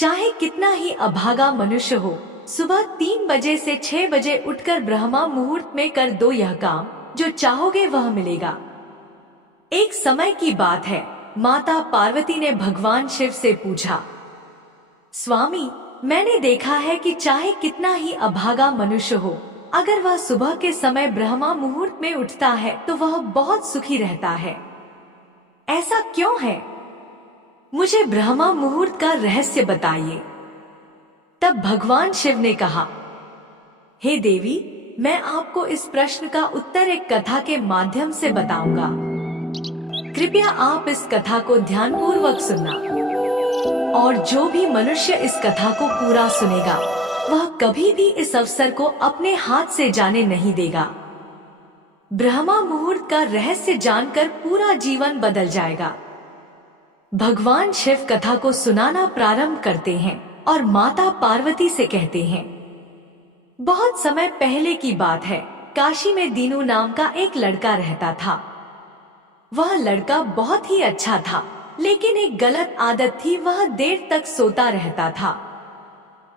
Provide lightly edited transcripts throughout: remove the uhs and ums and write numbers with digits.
चाहे कितना ही अभागा मनुष्य हो, सुबह 3 बजे से 6 बजे उठकर ब्रह्मा मुहूर्त में कर दो यह काम, जो चाहोगे वह मिलेगा। एक समय की बात है, माता पार्वती ने भगवान शिव से पूछा, स्वामी, मैंने देखा है कि चाहे कितना ही अभागा मनुष्य हो, अगर वह सुबह के समय ब्रह्मा मुहूर्त में उठता है तो वह बहुत सुखी रहता है। ऐसा क्यों है? मुझे ब्रह्मा मुहूर्त का रहस्य बताइए। तब भगवान शिव ने कहा, हे देवी, मैं आपको इस प्रश्न का उत्तर एक कथा के माध्यम से बताऊंगा। कृपया आप इस कथा को ध्यानपूर्वक सुनना, और जो भी मनुष्य इस कथा को पूरा सुनेगा वह कभी भी इस अवसर को अपने हाथ से जाने नहीं देगा। ब्रह्मा मुहूर्त का रहस्य जानकर पूरा जीवन बदल जाएगा। भगवान शिव कथा को सुनाना प्रारंभ करते हैं और माता पार्वती से कहते हैं, बहुत समय पहले की बात है, काशी में दीनू नाम का एक लड़का रहता था। वह लड़का बहुत ही अच्छा था, लेकिन एक गलत आदत थी, वह देर तक सोता रहता था।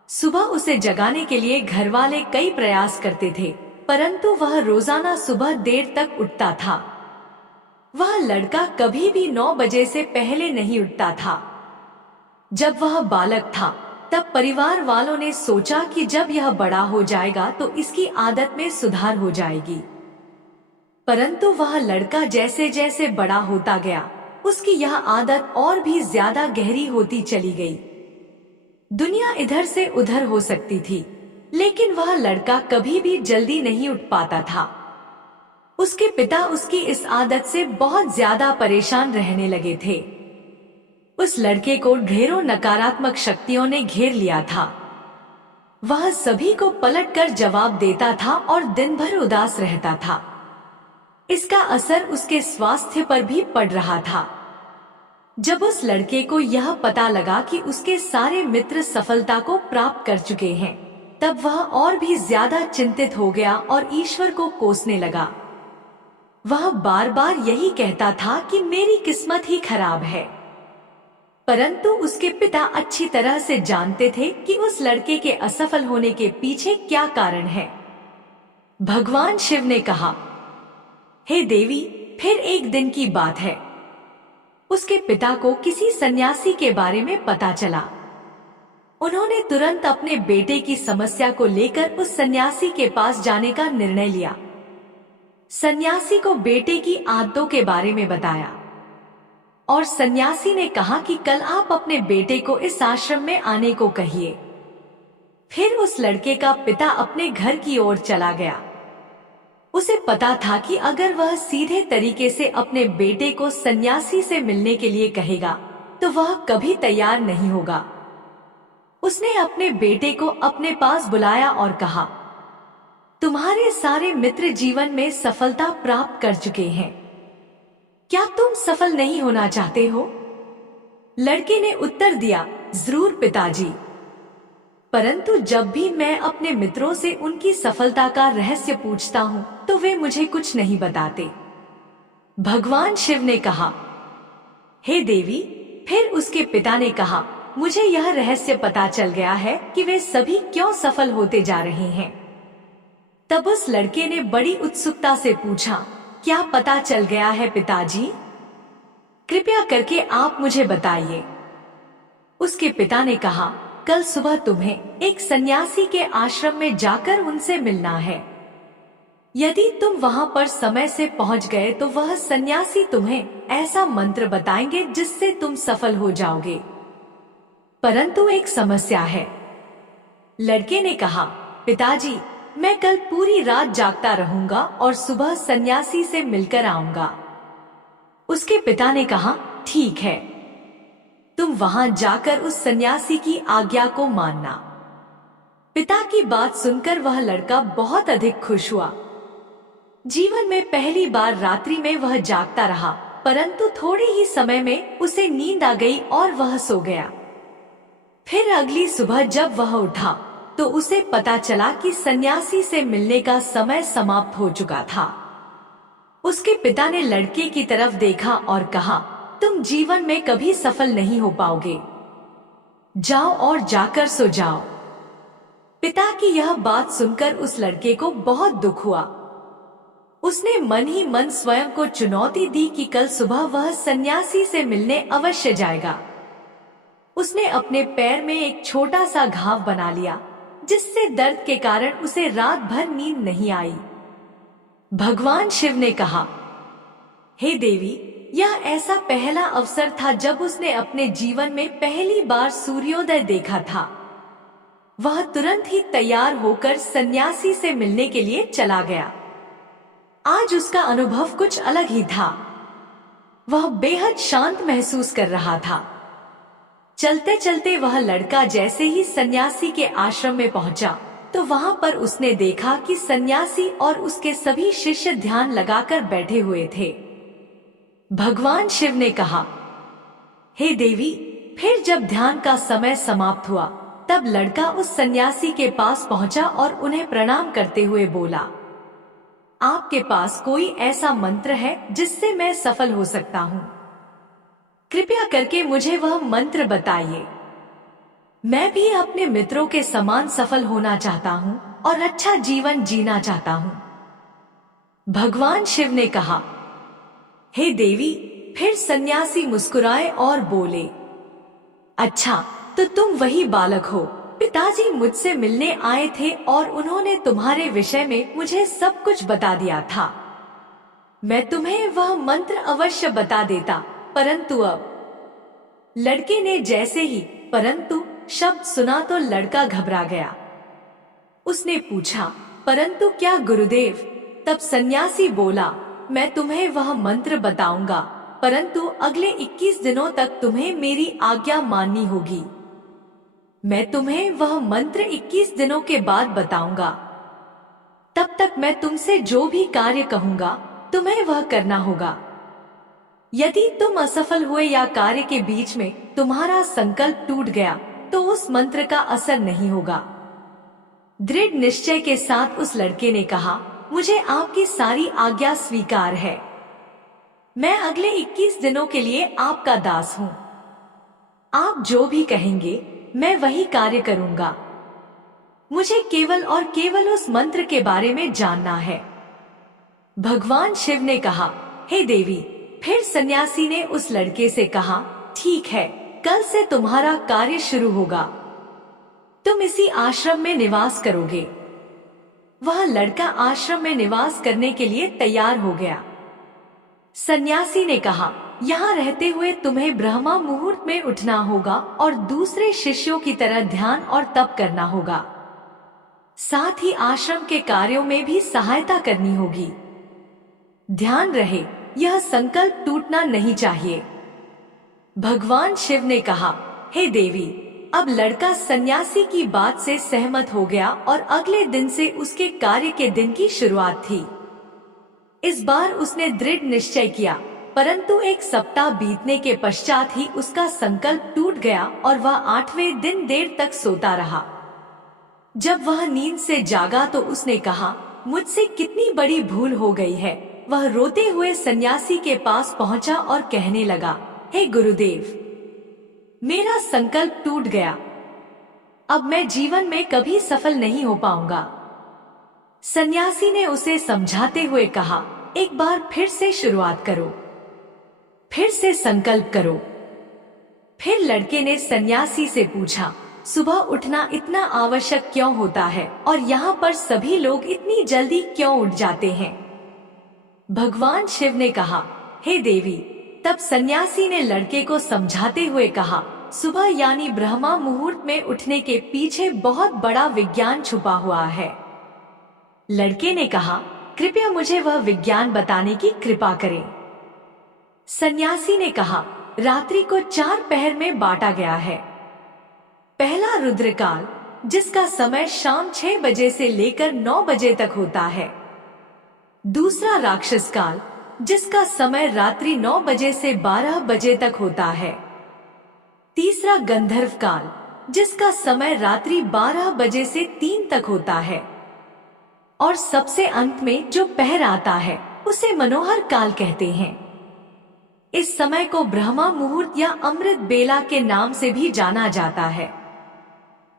सुबह उसे जगाने के लिए घरवाले कई प्रयास करते थे, परंतु वह रोजाना सुबह देर तक उठता था। वह लड़का कभी भी 9 बजे से पहले नहीं उठता था। जब वह बालक था तब परिवार वालों ने सोचा कि जब यह बड़ा हो जाएगा तो इसकी आदत में सुधार हो जाएगी। परंतु वह लड़का जैसे जैसे बड़ा होता गया, उसकी यह आदत और भी ज्यादा गहरी होती चली गई। दुनिया इधर से उधर हो सकती थी, लेकिन वह लड़का कभी भी जल्दी नहीं उठ पाता था। उसके पिता उसकी इस आदत से बहुत ज्यादा परेशान रहने लगे थे। उस लड़के को ढेरों नकारात्मक शक्तियों ने घेर लिया था। वह सभी को पलटकर जवाब देता था और दिन भर उदास रहता था। इसका असर उसके स्वास्थ्य पर भी पड़ रहा था। जब उस लड़के को यह पता लगा कि उसके सारे मित्र सफलता को प्राप्त कर चुके हैं, तब वह और भी ज्यादा चिंतित हो गया और ईश्वर को कोसने लगा। वह बार बार यही कहता था कि मेरी किस्मत ही खराब है। परंतु उसके पिता अच्छी तरह से जानते थे कि उस लड़के के असफल होने के पीछे क्या कारण है। भगवान शिव ने कहा, हे देवी, फिर एक दिन की बात है। उसके पिता को किसी सन्यासी के बारे में पता चला। उन्होंने तुरंत अपने बेटे की समस्या को लेकर उस सन्यासी के पास जाने का निर्णय लिया। सन्यासी को बेटे की आदतों के बारे में बताया और सन्यासी ने कहा कि कल आप अपने बेटे को इस आश्रम में आने को कहिए। फिर उस लड़के का पिता अपने घर की ओर चला गया। उसे पता था कि अगर वह सीधे तरीके से अपने बेटे को सन्यासी से मिलने के लिए कहेगा तो वह कभी तैयार नहीं होगा। उसने अपने बेटे को अपने पास बुलाया और कहा, तुम्हारे सारे मित्र जीवन में सफलता प्राप्त कर चुके हैं, क्या तुम सफल नहीं होना चाहते हो? लड़के ने उत्तर दिया, जरूर पिताजी, परंतु जब भी मैं अपने मित्रों से उनकी सफलता का रहस्य पूछता हूँ तो वे मुझे कुछ नहीं बताते। भगवान शिव ने कहा, हे देवी, फिर उसके पिता ने कहा, मुझे यह रहस्य पता चल गया है कि वे सभी क्यों सफल होते जा रहे हैं। तब उस लड़के ने बड़ी उत्सुकता से पूछा, क्या पता चल गया है पिताजी? कृपया करके आप मुझे बताइए। उसके पिता ने कहा, कल सुबह तुम्हें एक सन्यासी के आश्रम में जाकर उनसे मिलना है। यदि तुम वहां पर समय से पहुंच गए तो वह सन्यासी तुम्हें ऐसा मंत्र बताएंगे जिससे तुम सफल हो जाओगे। परंतु एक समस्या है। लड़के ने कहा, पिताजी, मैं कल पूरी रात जागता रहूंगा और सुबह सन्यासी से मिलकर आऊंगा। उसके पिता ने कहा, ठीक है, तुम वहां जाकर उस सन्यासी की आज्ञा को मानना। पिता की बात सुनकर वह लड़का बहुत अधिक खुश हुआ। जीवन में पहली बार रात्रि में वह जागता रहा, परंतु थोड़े ही समय में उसे नींद आ गई और वह सो गया। फिर अगली सुबह जब वह उठा तो उसे पता चला कि सन्यासी से मिलने का समय समाप्त हो चुका था। उसके पिता ने लड़के की तरफ देखा और कहा, तुम जीवन में कभी सफल नहीं हो पाओगे। जाओ और जाकर सो जाओ। पिता की यह बात सुनकर उस लड़के को बहुत दुख हुआ। उसने मन ही मन स्वयं को चुनौती दी कि कल सुबह वह सन्यासी से मिलने अवश्य जाएगा। उसने अपने पैर में एक छोटा सा घाव बना लिया, जिससे दर्द के कारण उसे रात भर नींद नहीं आई। भगवान शिव ने कहा, हे देवी, यह ऐसा पहला अवसर था जब उसने अपने जीवन में पहली बार सूर्योदय देखा था। वह तुरंत ही तैयार होकर सन्यासी से मिलने के लिए चला गया। आज उसका अनुभव कुछ अलग ही था। वह बेहद शांत महसूस कर रहा था। चलते चलते वह लड़का जैसे ही सन्यासी के आश्रम में पहुंचा, तो वहां पर उसने देखा कि सन्यासी और उसके सभी शिष्य ध्यान लगाकर बैठे हुए थे। भगवान शिव ने कहा, हे देवी, फिर जब ध्यान का समय समाप्त हुआ, तब लड़का उस सन्यासी के पास पहुंचा और उन्हें प्रणाम करते हुए बोला, आपके पास कोई ऐसा मंत्र है जिससे मैं सफल हो सकता हूँ? कृपया करके मुझे वह मंत्र बताइए। मैं भी अपने मित्रों के समान सफल होना चाहता हूँ और अच्छा जीवन जीना चाहता हूँ। भगवान शिव ने कहा, हे देवी, फिर सन्यासी मुस्कुराए और बोले, अच्छा, तो तुम वही बालक हो। पिताजी मुझसे मिलने आए थे और उन्होंने तुम्हारे विषय में मुझे सब कुछ बता दिया था। मैं तुम्हें वह मंत्र अवश्य बता देता, परंतु अब। लड़के ने जैसे ही परंतु शब्द सुना तो लड़का घबरा गया। उसने पूछा, परंतु क्या गुरुदेव? तब सन्यासी बोला, मैं तुम्हें वह मंत्र बताऊंगा, परंतु अगले 21 दिनों तक तुम्हें मेरी आज्ञा माननी होगी। मैं तुम्हें वह मंत्र 21 दिनों के बाद बताऊंगा। तब तक मैं तुमसे जो भी कार्य कहूंगा, तुम्हें वह करना होगा। यदि तुम असफल हुए या कार्य के बीच में तुम्हारा संकल्प टूट गया, तो उस मंत्र का असर नहीं होगा। दृढ़ निश्चय के साथ उस लड़के ने कहा, मुझे आपकी सारी आज्ञा स्वीकार है। मैं अगले 21 दिनों के लिए आपका दास हूँ। आप जो भी कहेंगे, मैं वही कार्य करूंगा। मुझे केवल और केवल उस मंत्र के बारे में जानना है। भगवान शिव ने कहा, हे देवी। फिर सन्यासी ने उस लड़के से कहा, ठीक है, कल से तुम्हारा कार्य शुरू होगा। तुम इसी आश्रम में निवास करोगे। वह लड़का आश्रम में निवास करने के लिए तैयार हो गया। सन्यासी ने कहा, यहाँ रहते हुए तुम्हें ब्रह्मा मुहूर्त में उठना होगा और दूसरे शिष्यों की तरह ध्यान और तप करना होगा। साथ ही आश्रम के कार्यों में भी सहायता करनी होगी। ध्यान रहे, यह संकल्प टूटना नहीं चाहिए। भगवान शिव ने कहा, हे देवी। अब लड़का सन्यासी की बात से सहमत हो गया और अगले दिन से उसके कार्य के दिन की शुरुआत थी। इस बार उसने दृढ़ निश्चय किया, परंतु एक सप्ताह बीतने के पश्चात ही उसका संकल्प टूट गया और वह 8वें दिन देर तक सोता रहा। जब वह नींद से जागा तो उसने कहा, मुझसे कितनी बड़ी भूल हो गई है। वह रोते हुए सन्यासी के पास पहुंचा और कहने लगा, हे गुरुदेव, मेरा संकल्प टूट गया। अब मैं जीवन में कभी सफल नहीं हो पाऊंगा। सन्यासी ने उसे समझाते हुए कहा, एक बार फिर से शुरुआत करो, फिर से संकल्प करो। फिर लड़के ने सन्यासी से पूछा, सुबह उठना इतना आवश्यक क्यों होता है और यहाँ पर सभी लोग इतनी जल्दी क्यों उठ जाते हैं? भगवान शिव ने कहा, हे देवी। तब सन्यासी ने लड़के को समझाते हुए कहा, सुबह यानी ब्रह्मा मुहूर्त में उठने के पीछे बहुत बड़ा विज्ञान छुपा हुआ है। लड़के ने कहा, कृपया मुझे वह विज्ञान बताने की कृपा करें। सन्यासी ने कहा, रात्रि को 4 पहर में बांटा गया है। पहला रुद्रकाल, जिसका समय शाम 6 बजे से लेकर 9 बजे तक होता है। दूसरा राक्षस काल, जिसका समय रात्रि 9 बजे से 12 बजे तक होता है। तीसरा गंधर्व काल, जिसका समय रात्रि 12 बजे से 3 तक होता है। और सबसे अंत में जो पहर आता है, उसे मनोहर काल कहते हैं। इस समय को ब्रह्मा मुहूर्त या अमृत बेला के नाम से भी जाना जाता है।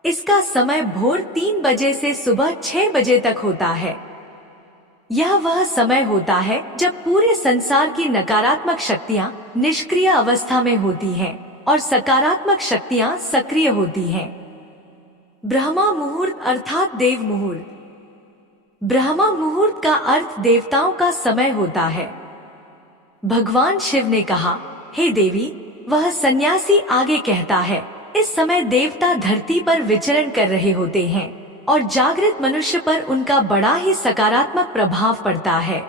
इसका समय भोर 3 बजे से सुबह 6 बजे तक होता है। यह वह समय होता है जब पूरे संसार की नकारात्मक शक्तियां निष्क्रिय अवस्था में होती हैं और सकारात्मक शक्तियां सक्रिय होती हैं। ब्रह्मा मुहूर्त अर्थात देव मुहूर्त। ब्रह्मा मुहूर्त का अर्थ देवताओं का समय होता है। भगवान शिव ने कहा, हे देवी, वह सन्यासी आगे कहता है, इस समय देवता धरती पर विचरण कर रहे होते हैं और जागृत मनुष्य पर उनका बड़ा ही सकारात्मक प्रभाव पड़ता है।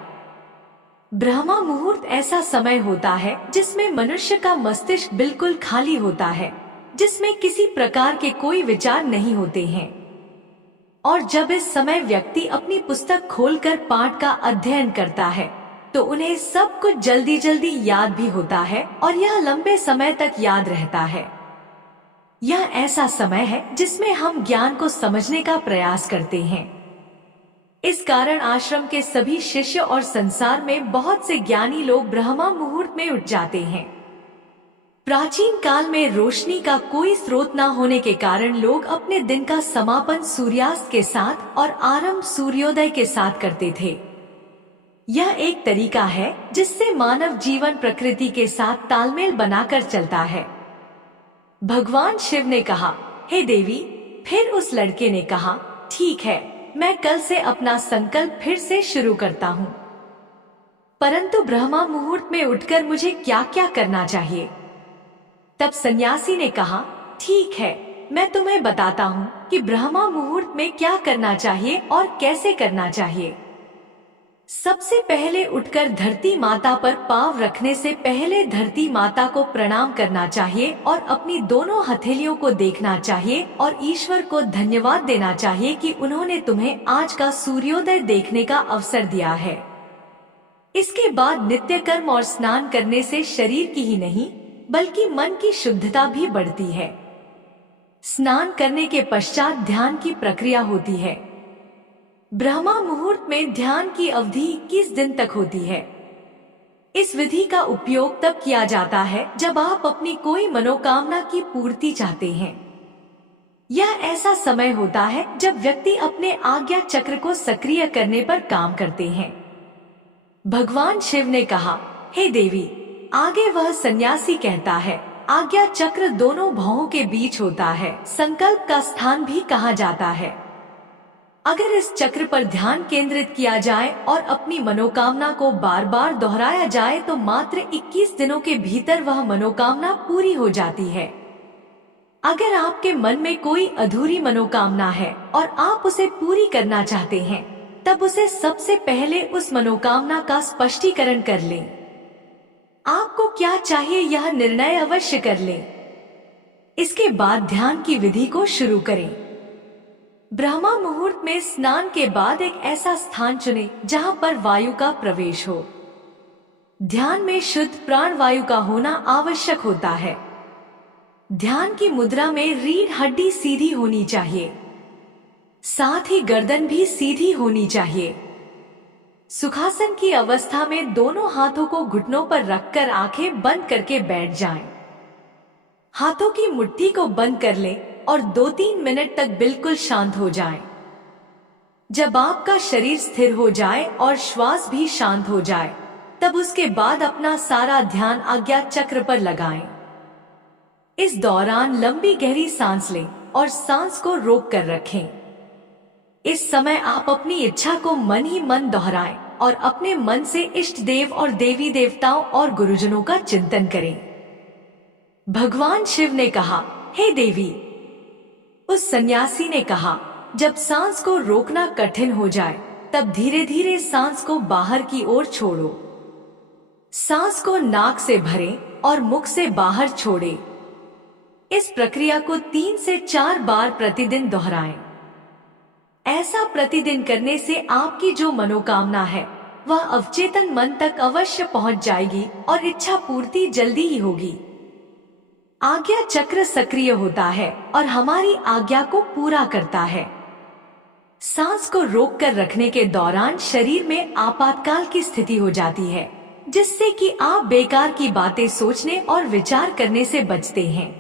ब्रह्मा मुहूर्त ऐसा समय होता है जिसमें मनुष्य का मस्तिष्क बिल्कुल खाली होता है, जिसमें किसी प्रकार के कोई विचार नहीं होते हैं। और जब इस समय व्यक्ति अपनी पुस्तक खोलकर पाठ का अध्ययन करता है तो उन्हें सब कुछ जल्दी जल्दी याद भी होता है और यह लंबे समय तक याद रहता है। यह ऐसा समय है जिसमें हम ज्ञान को समझने का प्रयास करते हैं। इस कारण आश्रम के सभी शिष्य और संसार में बहुत से ज्ञानी लोग ब्रह्मा मुहूर्त में उठ जाते हैं। प्राचीन काल में रोशनी का कोई स्रोत न होने के कारण लोग अपने दिन का समापन सूर्यास्त के साथ और आरंभ सूर्योदय के साथ करते थे। यह एक तरीका है जिससे मानव जीवन प्रकृति के साथ तालमेल बनाकर चलता है। भगवान शिव ने कहा, हे देवी। फिर उस लड़के ने कहा, ठीक है, मैं कल से अपना संकल्प फिर से शुरू करता हूँ, परंतु ब्रह्मा मुहूर्त में उठकर मुझे क्या क्या करना चाहिए? तब सन्यासी ने कहा, ठीक है, मैं तुम्हें बताता हूँ कि ब्रह्मा मुहूर्त में क्या करना चाहिए और कैसे करना चाहिए। सबसे पहले उठकर धरती माता पर पांव रखने से पहले धरती माता को प्रणाम करना चाहिए और अपनी दोनों हथेलियों को देखना चाहिए और ईश्वर को धन्यवाद देना चाहिए कि उन्होंने तुम्हें आज का सूर्योदय देखने का अवसर दिया है। इसके बाद नित्य कर्म और स्नान करने से शरीर की ही नहीं बल्कि मन की शुद्धता भी बढ़ती है। स्नान करने के पश्चात ध्यान की प्रक्रिया होती है। ब्रह्मा मुहूर्त में ध्यान की अवधि 21 दिन तक होती है। इस विधि का उपयोग तब किया जाता है जब आप अपनी कोई मनोकामना की पूर्ति चाहते हैं। यह ऐसा समय होता है जब व्यक्ति अपने आज्ञा चक्र को सक्रिय करने पर काम करते हैं। भगवान शिव ने कहा, हे देवी। आगे वह सन्यासी कहता है, आज्ञा चक्र दोनों भौहों के बीच होता है, संकल्प का स्थान भी कहा जाता है। अगर इस चक्र पर ध्यान केंद्रित किया जाए और अपनी मनोकामना को बार बार दोहराया जाए तो मात्र 21 दिनों के भीतर वह मनोकामना पूरी हो जाती है। अगर आपके मन में कोई अधूरी मनोकामना है और आप उसे पूरी करना चाहते हैं, तब उसे सबसे पहले उस मनोकामना का स्पष्टीकरण कर लें। आपको क्या चाहिए यह निर्णय अवश्य कर लें। इसके बाद ध्यान की विधि को शुरू करें। ब्रह्मा मुहूर्त में स्नान के बाद एक ऐसा स्थान चुनें जहां पर वायु का प्रवेश हो। ध्यान में शुद्ध प्राण वायु का होना आवश्यक होता है। ध्यान की मुद्रा में रीढ़ हड्डी सीधी होनी चाहिए, साथ ही गर्दन भी सीधी होनी चाहिए। सुखासन की अवस्था में दोनों हाथों को घुटनों पर रखकर आंखें बंद करके बैठ जाएं। हाथों की मुट्ठी को बंद कर लें और 2-3 मिनट तक बिल्कुल शांत हो जाएं। जब आपका शरीर स्थिर हो जाए और श्वास भी शांत हो जाए, तब उसके बाद अपना सारा ध्यान आज्ञा चक्र पर लगाएं। इस दौरान लंबी गहरी सांस लें और सांस को रोक कर रखें। इस समय आप अपनी इच्छा को मन ही मन दोहराएं और अपने मन से इष्ट देव और देवी देवताओं और गुरुजनों का चिंतन करें। भगवान शिव ने कहा, हे देवी। उस सन्यासी ने कहा, जब सांस को रोकना कठिन हो जाए तब धीरे धीरे सांस को बाहर की ओर छोड़ो। सांस को नाक से भरें और मुख से बाहर छोड़ें। इस प्रक्रिया को 3 से 4 बार प्रतिदिन दोहराएं। ऐसा प्रतिदिन करने से आपकी जो मनोकामना है वह अवचेतन मन तक अवश्य पहुंच जाएगी और इच्छा पूर्ति जल्दी ही होगी। आज्ञा चक्र सक्रिय होता है और हमारी आज्ञा को पूरा करता है। सांस को रोक कर रखने के दौरान शरीर में आपातकाल की स्थिति हो जाती है। जिससे कि आप बेकार की बातें सोचने और विचार करने से बचते हैं।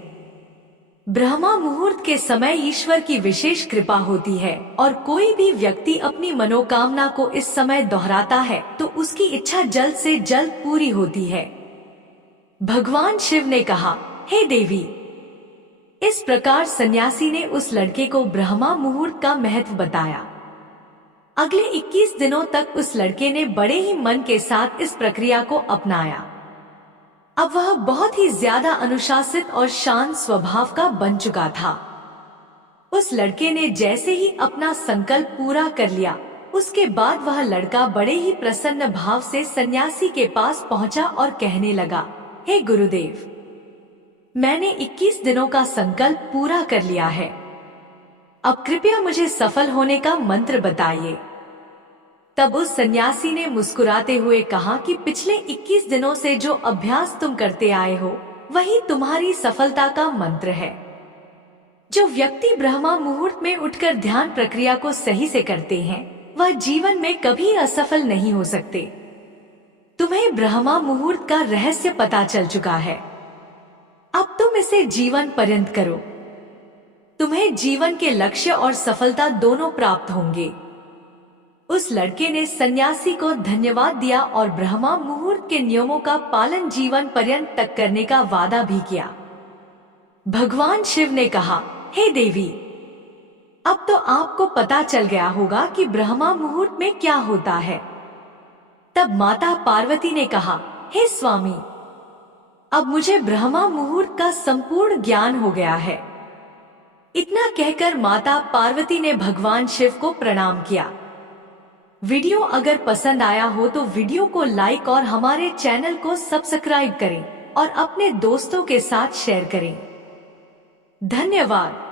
ब्रह्मा मुहूर्त के समय ईश्वर की विशेष कृपा होती है और कोई भी व्यक्ति अपनी मनोकामना को इस समय दोहराता है तो उसकी इच्छा जल्द से जल्द पूरी होती है। भगवान शिव ने कहा, हे देवी। इस प्रकार सन्यासी ने उस लड़के को ब्रह्मा मुहूर्त का महत्व बताया। अगले 21 दिनों तक उस लड़के ने बड़े ही मन के साथ इस प्रक्रिया को अपनाया। अब वह बहुत ही ज्यादा अनुशासित और शांत स्वभाव का बन चुका था। उस लड़के ने जैसे ही अपना संकल्प पूरा कर लिया, उसके बाद वह लड़का बड़े ही प्रसन्न भाव से सन्यासी के पास पहुंचा और कहने लगा, हे गुरुदेव, मैंने 21 दिनों का संकल्प पूरा कर लिया है। अब कृपया मुझे सफल होने का मंत्र बताइए। तब उस सन्यासी ने मुस्कुराते हुए कहा कि पिछले 21 दिनों से जो अभ्यास तुम करते आए हो वही तुम्हारी सफलता का मंत्र है। जो व्यक्ति ब्रह्मा मुहूर्त में उठकर ध्यान प्रक्रिया को सही से करते हैं वह जीवन में कभी असफल नहीं हो सकते। तुम्हें ब्रह्मा मुहूर्त का रहस्य पता चल चुका है। अब तुम इसे जीवन पर्यंत करो। तुम्हें जीवन के लक्ष्य और सफलता दोनों प्राप्त होंगे। उस लड़के ने सन्यासी को धन्यवाद दिया और ब्रह्मा मुहूर्त के नियमों का पालन जीवन पर्यंत तक करने का वादा भी किया। भगवान शिव ने कहा, हे देवी, अब तो आपको पता चल गया होगा कि ब्रह्मा मुहूर्त में क्या होता है। तब माता पार्वती ने कहा, हे स्वामी, अब मुझे ब्रह्मा मुहूर्त का संपूर्ण ज्ञान हो गया है। इतना कहकर माता पार्वती ने भगवान शिव को प्रणाम किया। वीडियो अगर पसंद आया हो तो वीडियो को लाइक और हमारे चैनल को सब्सक्राइब करें और अपने दोस्तों के साथ शेयर करें। धन्यवाद।